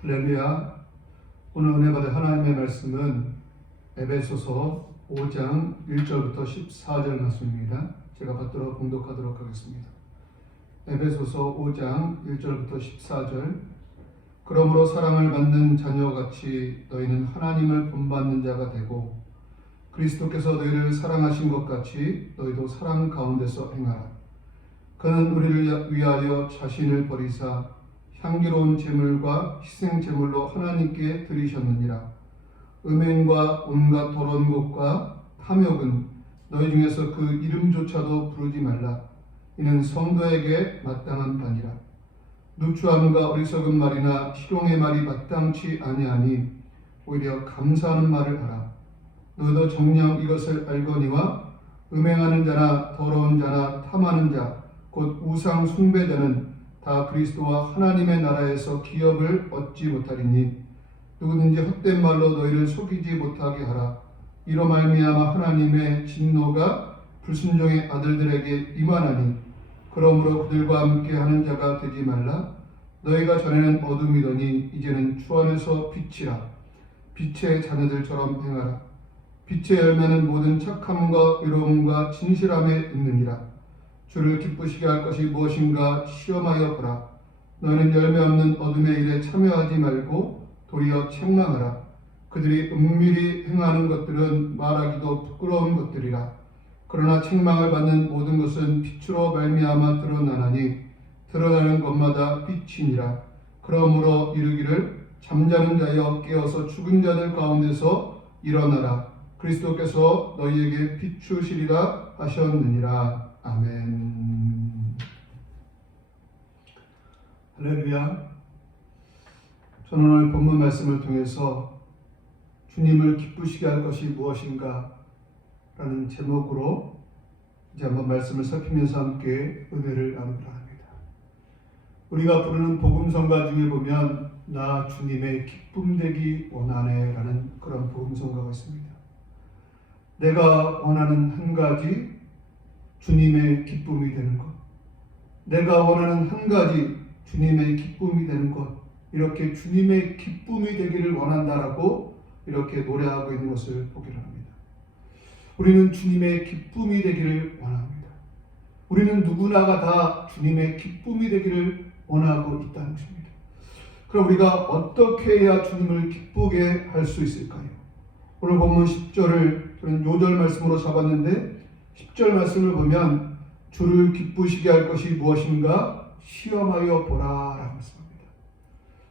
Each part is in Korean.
할렐루야. 오늘 은혜 받을 하나님의 말씀은 에베소서 5장 1절부터 14절 말씀입니다. 제가 받도록 봉독하도록 하겠습니다. 에베소서 5장 1절부터 14절. 그러므로 사랑을 받는 자녀같이 너희는 하나님을 본받는 자가 되고 그리스도께서 너희를 사랑하신 것 같이 너희도 사랑 가운데서 행하라. 그는 우리를 위하여 자신을 버리사 향기로운 제물과 희생 제물로 하나님께 드리셨느니라. 음행과 온갖 더러운 것과 탐욕은 너희 중에서 그 이름조차도 부르지 말라. 이는 성도에게 마땅한 바니라. 누추함과 어리석은 말이나 희롱의 말이 마땅치 아니하니 오히려 감사하는 말을 하라. 너희도 정녕 이것을 알거니와 음행하는 자나 더러운 자나 탐하는 자 곧 우상 숭배자는 다 그리스도와 하나님의 나라에서 기업을 얻지 못하리니 누구든지 헛된 말로 너희를 속이지 못하게 하라. 이로 말미암아 하나님의 진노가 불순종의 아들들에게 임하나니 그러므로 그들과 함께 하는 자가 되지 말라. 너희가 전에는 어둠이더니 이제는 주 안에서 빛이라. 빛의 자녀들처럼 행하라. 빛의 열매는 모든 착함과 의로움과 진실함에 있느니라. 주를 기쁘시게 할 것이 무엇인가 시험하여 보라. 너희는 열매 없는 어둠의 일에 참여하지 말고 도리어 책망하라. 그들이 은밀히 행하는 것들은 말하기도 부끄러운 것들이라. 그러나 책망을 받는 모든 것은 빛으로 말미암아 드러나나니 드러나는 것마다 빛이니라. 그러므로 이르기를 잠자는 자여 깨어서 죽은 자들 가운데서 일어나라. 그리스도께서 너희에게 비추시리라 하셨느니라. 아멘. 할렐루야. 저는 오늘 본문 말씀을 통해서 주님을 기쁘시게 할 것이 무엇인가 라는 제목으로 이제 한번 말씀을 살피면서 함께 은혜를 나누려 합니다. 우리가 부르는 복음성가 중에 보면 나 주님의 기쁨 되기 원하네 라는 그런 복음성가가 있습니다. 내가 원하는 한 가지 주님의 기쁨이 되는 것, 내가 원하는 한 가지 주님의 기쁨이 되는 것, 이렇게 주님의 기쁨이 되기를 원한다라고 이렇게 노래하고 있는 것을 보기를 합니다. 우리는 주님의 기쁨이 되기를 원합니다. 우리는 누구나가 다 주님의 기쁨이 되기를 원하고 있다는 것입니다. 그럼 우리가 어떻게 해야 주님을 기쁘게 할 수 있을까요? 오늘 본문 10절을 저는 요절 말씀으로 잡았는데 10절 말씀을 보면 주를 기쁘시게 할 것이 무엇인가 시험하여 보라 라고 말씀합니다.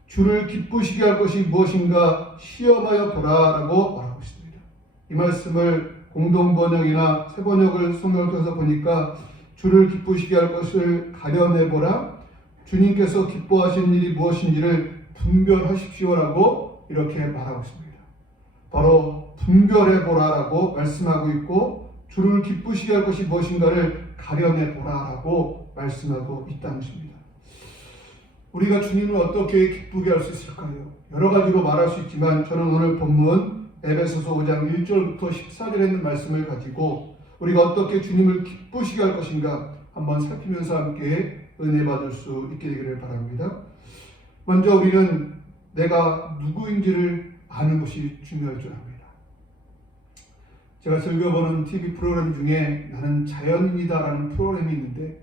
주를 기쁘시게 할 것이 무엇인가 시험하여 보라 라고 말하고 있습니다. 이 말씀을 공동번역이나 새번역을 성경을 통해서 보니까 주를 기쁘시게 할 것을 가려내보라, 주님께서 기뻐하시는 일이 무엇인지를 분별하십시오라고 이렇게 말하고 있습니다. 바로 분별해보라라고 말씀하고 있고 주를 기쁘시게 할 것이 무엇인가를 가려내보라라고 말씀하고 있다는 것입니다. 우리가 주님을 어떻게 기쁘게 할 수 있을까요? 여러 가지로 말할 수 있지만 저는 오늘 본문 에베소서 5장 1절부터 14절에 있는 말씀을 가지고 우리가 어떻게 주님을 기쁘시게 할 것인가 한번 살피면서 함께 은혜 받을 수 있게 되기를 바랍니다. 먼저 우리는 내가 누구인지를 아는 것이 중요할 줄 압니다. 제가 즐겨보는 TV 프로그램 중에 나는 자연인이다 라는 프로그램이 있는데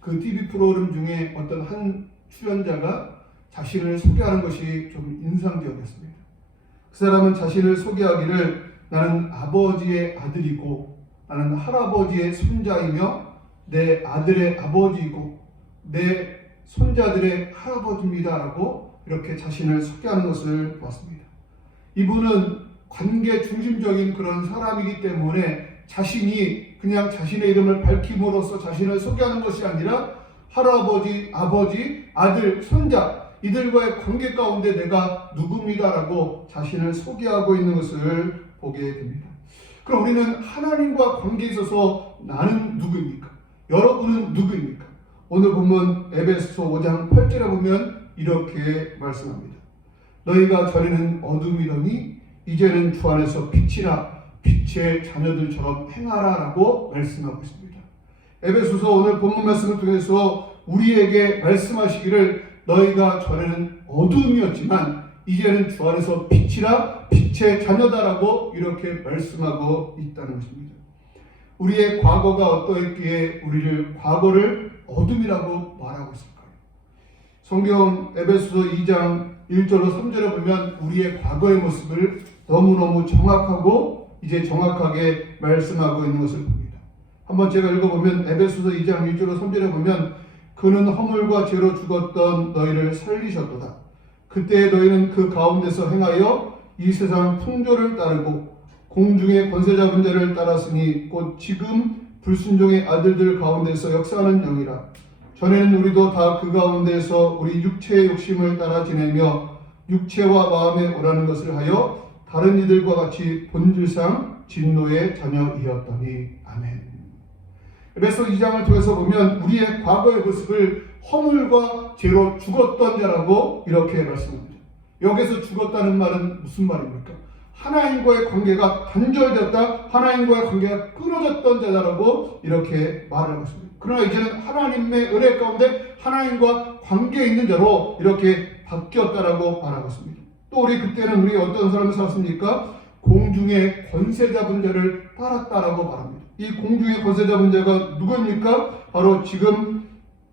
그 TV 프로그램 중에 어떤 한 출연자가 자신을 소개하는 것이 좀 인상적이었습니다. 그 사람은 자신을 소개하기를 나는 아버지의 아들이고 나는 할아버지의 손자이며 내 아들의 아버지이고 내 손자들의 할아버지입니다 라고 이렇게 자신을 소개하는 것을 보았습니다. 이분은 관계 중심적인 그런 사람이기 때문에 자신이 그냥 자신의 이름을 밝힘으로써 자신을 소개하는 것이 아니라 할아버지, 아버지, 아들, 손자 이들과의 관계 가운데 내가 누굽니다라고 자신을 소개하고 있는 것을 보게 됩니다. 그럼 우리는 하나님과 관계에 있어서 나는 누구입니까? 여러분은 누구입니까? 오늘 보면 에베소서 5장 8절에 보면 이렇게 말씀합니다. 너희가 전에는 어둠이더니 이제는 주 안에서 빛이라. 빛의 자녀들처럼 행하라 라고 말씀하고 있습니다. 에베소서 오늘 본문 말씀을 통해서 우리에게 말씀하시기를 너희가 전에는 어둠이었지만 이제는 주 안에서 빛이라 빛의 자녀다라고 이렇게 말씀하고 있다는 것입니다. 우리의 과거가 어떠했기에 우리를 과거를 어둠이라고 말하고 있을까요? 성경 에베소서 2장 1절로 3절에 보면 우리의 과거의 모습을 너무너무 정확하고 이제 정확하게 말씀하고 있는 것을 봅니다. 한번 제가 읽어보면 에베소서 2장 1절로 3절에 보면 그는 허물과 죄로 죽었던 너희를 살리셨도다. 그때 너희는 그 가운데서 행하여 이 세상 풍조를 따르고 공중의 권세 잡은 자를 따랐으니 곧 지금 불순종의 아들들 가운데서 역사하는 영이라. 전에는 우리도 다 그 가운데서 우리 육체의 욕심을 따라 지내며 육체와 마음에 오라는 것을 하여 다른 이들과 같이 본질상 진노의 자녀이었더니. 아멘. 에베소 2장을 통해서 보면 우리의 과거의 모습을 허물과 죄로 죽었던 자라고 이렇게 말씀합니다. 여기서 죽었다는 말은 무슨 말입니까? 하나님과의 관계가 단절되었다, 하나님과의 관계가 끊어졌던 자라고 이렇게 말을 하고 있습니다. 그러나 이제는 하나님의 은혜 가운데 하나님과 관계 있는 자로 이렇게 바뀌었다라고 말하고 있습니다. 또 우리 그때는 우리 어떤 사람을 살았습니까? 공중의 권세 잡은 자를 따랐다라고 말합니다. 이 공중의 권세 잡은 자가 누구입니까? 바로 지금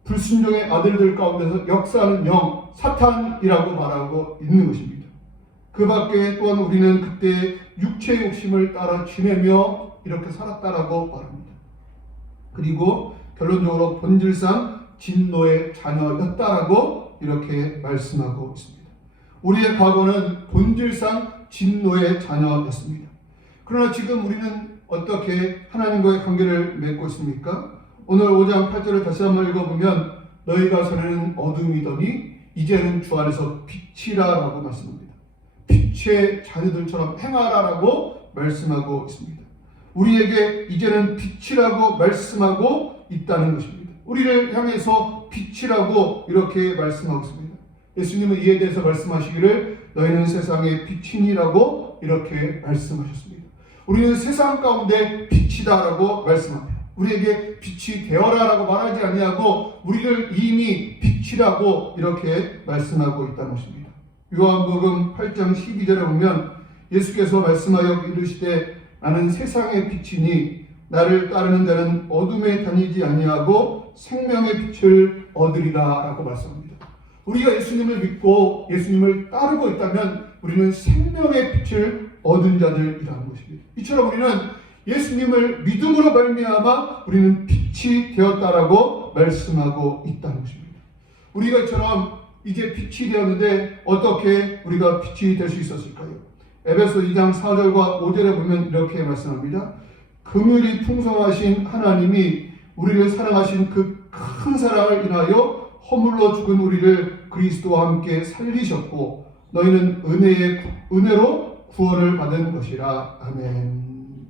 불순종의 아들들 가운데서 역사하는 영, 사탄이라고 말하고 있는 것입니다. 그 밖에 또한 우리는 그때 육체의 욕심을 따라 지내며 이렇게 살았다라고 말합니다. 그리고 결론적으로 본질상 진노의 자녀였다라고 이렇게 말씀하고 있습니다. 우리의 과거는 본질상 진노의 자녀였습니다. 그러나 지금 우리는 어떻게 하나님과의 관계를 맺고 있습니까? 오늘 5장 8절을 다시 한번 읽어보면 너희가 전에는 어둠이더니 이제는 주 안에서 빛이라라고 말씀합니다. 빛의 자녀들처럼 행하라라고 말씀하고 있습니다. 우리에게 이제는 빛이라고 말씀하고 있다는 것입니다. 우리를 향해서 빛이라고 이렇게 말씀하고 있습니다. 예수님은 이에 대해서 말씀하시기를 너희는 세상의 빛이니라고 이렇게 말씀하셨습니다. 우리는 세상 가운데 빛이다라고 말씀합니다. 우리에게 빛이 되어라라고 말하지 아니하고 우리를 이미 빛이라고 이렇게 말씀하고 있다는 것입니다. 요한복음 8장 12절에 보면 예수께서 말씀하여 이르시되 나는 세상의 빛이니 나를 따르는 자는 어둠에 다니지 아니하고 생명의 빛을 얻으리라 라고 말씀합니다. 우리가 예수님을 믿고 예수님을 따르고 있다면 우리는 생명의 빛을 얻은 자들이라는 것입니다. 이처럼 우리는 예수님을 믿음으로 말미암아 우리는 빛이 되었다라고 말씀하고 있다는 것입니다. 우리가 이처럼 이제 빛이 되었는데 어떻게 우리가 빛이 될 수 있었을까요? 에베소 2장 4절과 5절에 보면 이렇게 말씀합니다. 긍휼이 풍성하신 하나님이 우리를 사랑하신 그 큰 사랑을 인하여 허물로 죽은 우리를 그리스도와 함께 살리셨고 너희는 은혜로 구원을 받은 것이라. 아멘.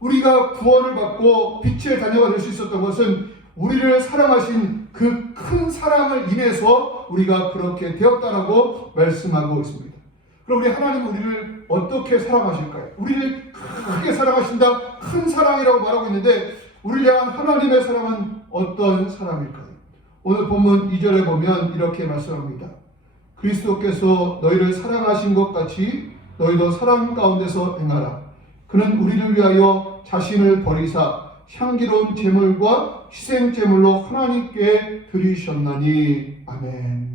우리가 구원을 받고 빛의 자녀가 될 수 있었던 것은 우리를 사랑하신 그 큰 사랑을 인해서 우리가 그렇게 되었다라고 말씀하고 있습니다. 그럼 우리 하나님은 우리를 어떻게 사랑하실까요? 우리를 크게 사랑하신다, 큰 사랑이라고 말하고 있는데 우리를 향한 하나님의 사랑은 어떤 사랑일까요? 오늘 본문 2절에 보면 이렇게 말씀합니다. 그리스도께서 너희를 사랑하신 것 같이 너희도 사랑 가운데서 행하라. 그는 우리를 위하여 자신을 버리사 향기로운 제물과 희생 제물로 하나님께 드리셨나니. 아멘.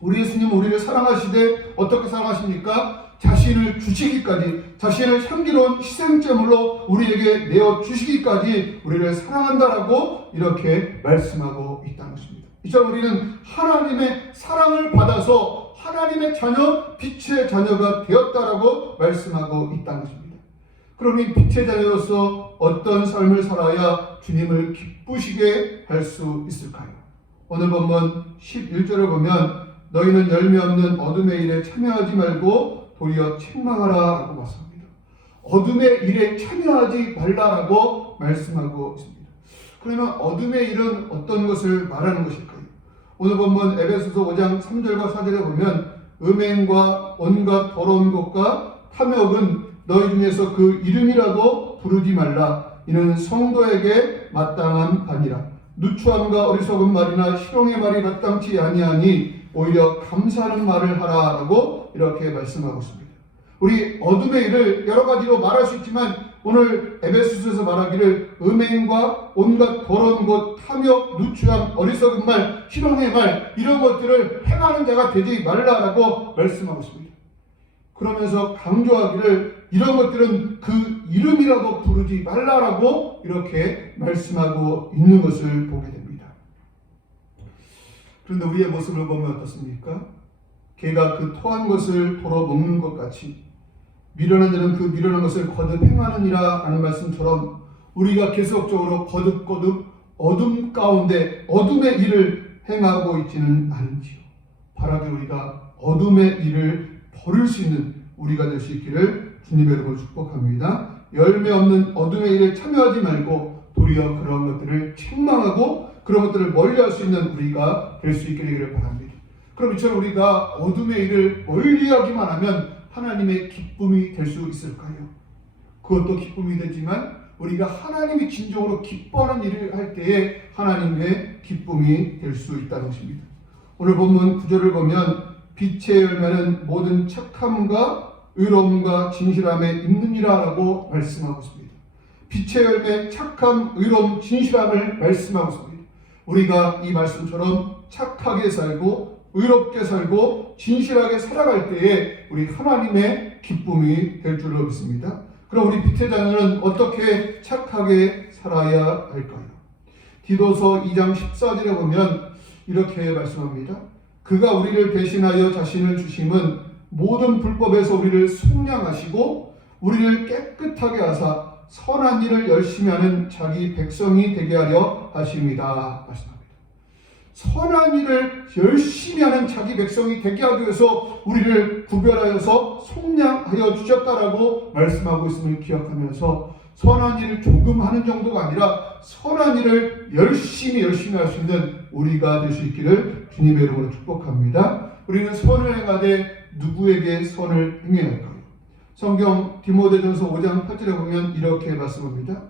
우리 예수님은 우리를 사랑하시되 어떻게 사랑하십니까? 자신을 주시기까지, 자신을 향기로운 희생제물로 우리에게 내어주시기까지 우리를 사랑한다라고 이렇게 말씀하고 있다는 것입니다. 이처럼 우리는 하나님의 사랑을 받아서 하나님의 자녀, 빛의 자녀가 되었다라고 말씀하고 있다는 것입니다. 그럼 이 빛의 자녀로서 어떤 삶을 살아야 주님을 기쁘시게 할 수 있을까요? 오늘 본문 11절을 보면 너희는 열매 없는 어둠의 일에 참여하지 말고 도리어 책망하라 라고 말씀합니다. 어둠의 일에 참여하지 말라라고 말씀하고 있습니다. 그러면 어둠의 일은 어떤 것을 말하는 것일까요? 오늘 본문 에베소서 5장 3절과 4절에 보면 음행과 온갖 더러운 것과 탐욕은 너희 중에서 그 이름이라도 부르지 말라. 이는 성도에게 마땅한 바니라. 누추함과 어리석은 말이나 희롱의 말이 마땅치 아니하니 오히려 감사하는 말을 하라라고 이렇게 말씀하고 있습니다. 우리 어둠의 일을 여러 가지로 말할 수 있지만 오늘 에베소서에서 말하기를 음행과 온갖 더러운 것, 탐욕, 누추함, 어리석은 말, 희롱의 말 이런 것들을 행하는 자가 되지 말라라고 말씀하고 있습니다. 그러면서 강조하기를 이런 것들은 그 이름이라도 부르지 말라라고 이렇게 말씀하고 있는 것을 보게 됩니다. 그런데 우리의 모습을 보면 어떻습니까? 개가 그 토한 것을 도로 먹는 것 같이 미련한 자는 그 미련한 것을 거듭 행하느니라 라는 말씀처럼 우리가 계속적으로 거듭 어둠 가운데 어둠의 일을 행하고 있지는 않은지요. 바라기 우리가 어둠의 일을 버릴 수 있는 우리가 될 수 있기를 주님의 이름으로 축복합니다. 열매 없는 어둠의 일에 참여하지 말고 도리어 그런 것들을 책망하고 그런 것들을 멀리할 수 있는 우리가 될 수 있게 되기를 바랍니다. 그럼 이처럼 우리가 어둠의 일을 멀리하기만 하면 하나님의 기쁨이 될 수 있을까요? 그것도 기쁨이 되지만 우리가 하나님이 진정으로 기뻐하는 일을 할 때에 하나님의 기쁨이 될 수 있다는 것입니다. 오늘 본문 9절을 보면 빛의 열매는 모든 착함과 의로움과 진실함에 있느니라 라고 말씀하고 있습니다. 빛의 열매, 착함, 의로움, 진실함을 말씀하고 있습니다. 우리가 이 말씀처럼 착하게 살고 의롭게 살고 진실하게 살아갈 때에 우리 하나님의 기쁨이 될 줄로 믿습니다. 그럼 우리 빛의 자녀는 어떻게 착하게 살아야 할까요? 디도서 2장 14절에 보면 이렇게 말씀합니다. 그가 우리를 대신하여 자신을 주심은 모든 불법에서 우리를 속량하시고 우리를 깨끗하게 하사 선한 일을 열심히 하는 자기 백성이 되게 하려 하십니다. 말씀합니다. 선한 일을 열심히 하는 자기 백성이 되게 하기 위해서 우리를 구별하여서 속량하여 주셨다라고 말씀하고 있음을 기억하면서 선한 일을 조금 하는 정도가 아니라 선한 일을 열심히 할 수 있는 우리가 될 수 있기를 주님의 이름으로 축복합니다. 우리는 선을 행하되 누구에게 선을 행해야 할까요? 성경 디모데전서 5장 8절에 보면 이렇게 말씀합니다.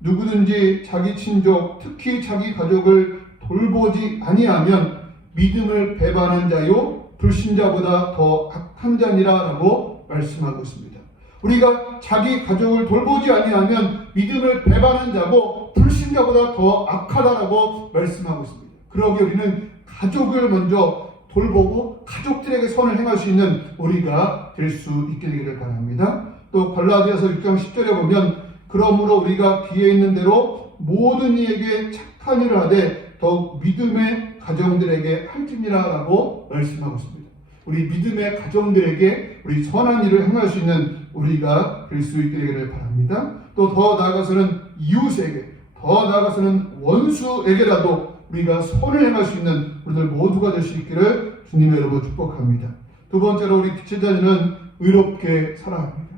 누구든지 자기 친족 특히 자기 가족을 돌보지 아니하면 믿음을 배반한 자요 불신자보다 더 악한 자니라 라고 말씀하고 있습니다. 우리가 자기 가족을 돌보지 아니하면 믿음을 배반한 자고 불신자보다 더 악하다라고 말씀하고 있습니다. 그러기에 우리는 가족을 먼저 돌보고 가족들에게 선을 행할 수 있는 우리가 될 수 있게 되기를 바랍니다. 또 갈라디아서 6장 10절에 보면 그러므로 우리가 귀에 있는 대로 모든 이에게 착한 일을 하되 더욱 믿음의 가정들에게 할지니라 라고 말씀하고 있습니다. 우리 믿음의 가정들에게 우리 선한 일을 행할 수 있는 우리가 될 수 있게 되기를 바랍니다. 또 더 나아가서는 이웃에게, 더 나아가서는 원수에게라도 우리가 선을 행할 수 있는 우리들 모두가 될 수 있기를 주님의 이름으로 축복합니다. 두 번째로 우리 빛의 자녀는 의롭게 살아야 합니다.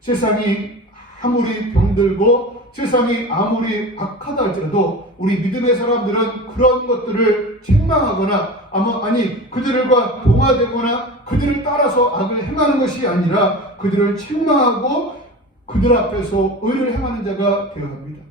세상이 아무리 병들고 세상이 아무리 악하다 할지라도 우리 믿음의 사람들은 그런 것들을 책망하거나 아니 그들과 동화되거나 그들을 따라서 악을 행하는 것이 아니라 그들을 책망하고 그들 앞에서 의를 행하는 자가 되어야 합니다.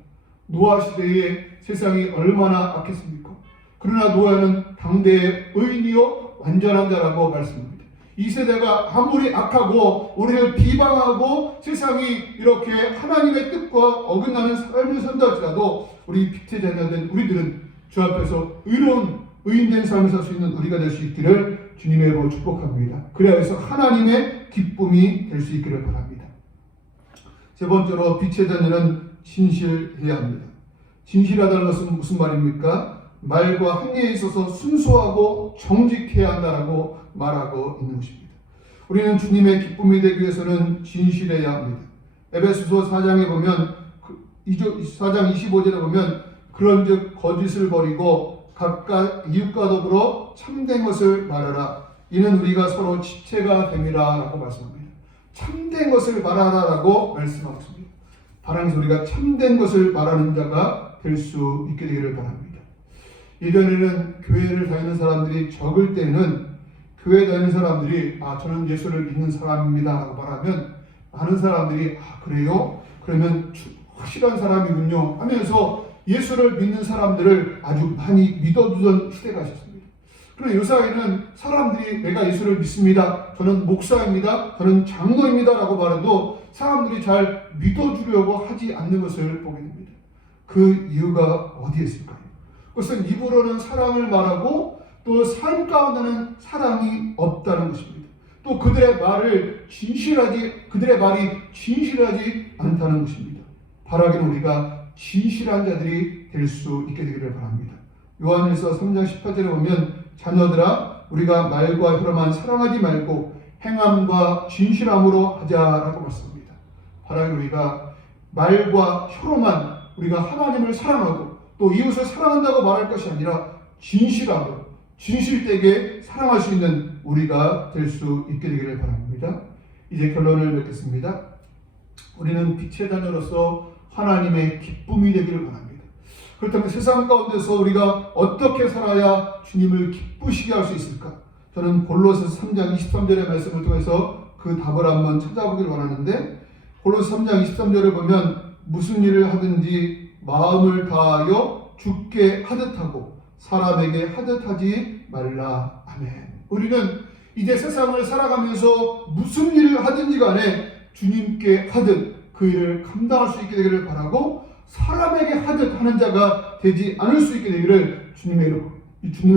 노아 시대에 세상이 얼마나 악했습니까? 그러나 노아는 당대의 의인이요 완전한 자라고 말씀합니다. 이 세대가 아무리 악하고 우리를 비방하고 세상이 이렇게 하나님의 뜻과 어긋나는 삶을 선다할지라도 우리 빛의 자녀된 우리들은 주 앞에서 의로운 의인된 삶을 살 수 있는 우리가 될 수 있기를 주님의 이름으로 축복합니다. 그래야 해서 하나님의 기쁨이 될 수 있기를 바랍니다. 세 번째로 빛의 자녀는 진실해야 합니다. 진실하다는 것은 무슨 말입니까? 말과 행위에 있어서 순수하고 정직해야 한다라고 말하고 있는 것입니다. 우리는 주님의 기쁨이 되기 위해서는 진실해야 합니다. 에베소서 4장에 보면 4장 25절에 보면 그런즉 거짓을 버리고 각각 이웃과 더불어 참된 것을 말하라. 이는 우리가 서로 지체가 됨이라 라고 말씀합니다. 참된 것을 말하라 라고 말씀하고 있습니다. 바람에서 우리가 참된 것을 말하는 자가 될 수 있게 되기를 바랍니다. 예전에는 교회를 다니는 사람들이 적을 때는 교회 다니는 사람들이 저는 예수를 믿는 사람입니다 라고 말하면 많은 사람들이 그래요? 그러면 확실한 사람이군요 하면서 예수를 믿는 사람들을 아주 많이 믿어주던 시대가 있었습니다. 그리고 요사이는 사람들이 내가 예수를 믿습니다, 저는 목사입니다, 저는 장로입니다 라고 말해도 사람들이 잘 믿어주려고 하지 않는 것을 보게 됩니다. 그 이유가 어디에 있을까요? 그것은 입으로는 사랑을 말하고 또 삶 가운데는 사랑이 없다는 것입니다. 또 그들의 말이 진실하지 않다는 것입니다. 바라기는 우리가 진실한 자들이 될 수 있게 되기를 바랍니다. 요한일서 3장 18절에 보면 자녀들아 우리가 말과 혀로만 사랑하지 말고 행함과 진실함으로 하자라고 말씀합니다. 바라기는 우리가 말과 혀로만 우리가 하나님을 사랑하고 또 이웃을 사랑한다고 말할 것이 아니라 진실하고 진실되게 사랑할 수 있는 우리가 될 수 있게 되기를 바랍니다. 이제 결론을 맺겠습니다. 우리는 빛의 자녀로서 하나님의 기쁨이 되기를 바랍니다. 그렇다면 세상 가운데서 우리가 어떻게 살아야 주님을 기쁘시게 할 수 있을까? 저는 골로새서 3장 23절의 말씀을 통해서 그 답을 한번 찾아보길 원하는데, 골로새 3장 23절을 보면 무슨 일을 하든지 마음을 다하여 주께 하듯 하고 사람에게 하듯 하지 말라. 아멘. 우리는 이제 세상을 살아가면서 무슨 일을 하든지 간에 주님께 하듯 그 일을 감당할 수 있게 되기를 바라고, 사람에게 하듯 하는 자가 되지 않을 수 있게 되기를 주님의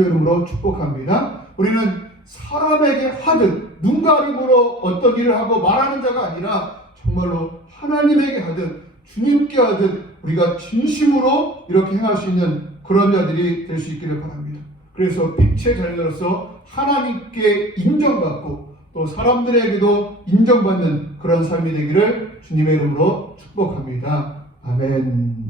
이름으로 축복합니다. 우리는 사람에게 하듯 눈 가림으로 어떤 일을 하고 말하는 자가 아니라 정말로 하나님에게 하듯 주님께 하듯 우리가 진심으로 이렇게 행할 수 있는 그런 자들이 될 수 있기를 바랍니다. 그래서 빛의 자녀로서 하나님께 인정받고 또 사람들에게도 인정받는 그런 삶이 되기를 주님의 이름으로 축복합니다. 아멘.